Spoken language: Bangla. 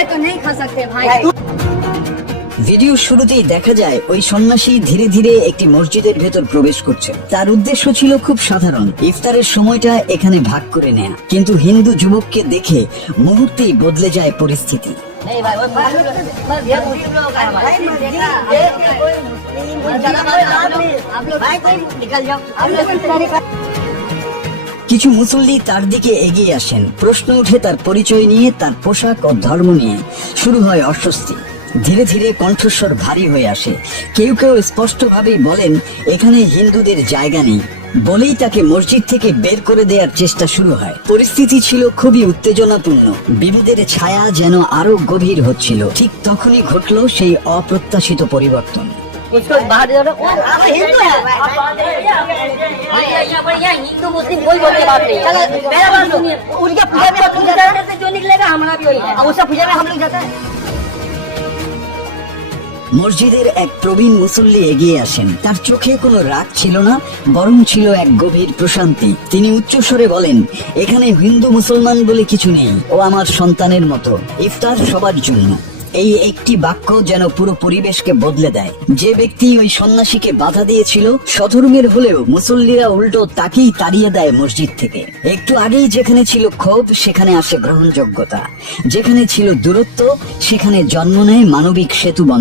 है तो नहीं खा सकते भाई। ভিডিও শুরুতেই দেখা যায় ওই সন্ন্যাসী ধীরে ধীরে একটি মসজিদের ভেতর প্রবেশ করছে। তার উদ্দেশ্য ছিল খুব সাধারণ, ইফতারের সময়টা এখানে ভাগ করে নেয়া। কিন্তু হিন্দু যুবককে দেখে মুহূর্তেই বদলে যায় পরিস্থিতি। কিছু মুসল্লি তার দিকে এগিয়ে আসেন। প্রশ্ন উঠে তার পরিচয় নিয়ে, তার পোশাক ও ধর্ম নিয়ে। শুরু হয় অস্বস্তি। ধীরে ধীরে কণ্ঠস্বর ভারী হয়ে আসে। কেউ কেউ স্পষ্টভাবেই বলেন এখানে হিন্দুদের জায়গা নেই। বলেই তাকে মসজিদ থেকে বের করে দেওয়ার চেষ্টা শুরু হয়। পরিস্থিতি ছিল খুবই উত্তেজনাপূর্ণ। বিবাদের ছায়া যেন আরো গভীর হচ্ছিল। ঠিক তখনই ঘটল সেই অপ্রত্যাশিত পরিবর্তন। उसको बाहर जाओ, वो हिंदू है, हिंदू मुस्लिम कोई बोल के बात नहीं। मेरा बात सुनिए, उनके पूजा में पूजा करने से जो निकलेगा हमारा भी वही है। उसका पूजा में हम लोग जाते हैं। মসজিদের এক প্রবীণ মুসল্লি এগিয়ে আসেন। তার চোখে কোনো রাগ ছিল না, বরং ছিল এক গভীর প্রশান্তি। তিনি উচ্চস্বরে বলেন, এখানে হিন্দু মুসলমান বলে কিছু নেই, ও আমার সন্তানের মতো। ইফতার সবার জন্য। এই একটি বাক্য যেন পুরো পরিবেশকে বদলে দেয়। যে ব্যক্তি ওই সন্ন্যাসীকে বাধা দিয়েছিল স্বধর্মের হলেও মুসল্লিরা উল্টো তাকেই তাড়িয়ে দেয় মসজিদ থেকে। একটু আগেই যেখানে ছিল ক্ষোভ, সেখানে আসে গ্রহণযোগ্যতা। যেখানে ছিল দূরত্ব, সেখানে জন্ম নেয় মানবিক সেতু বন্ধন।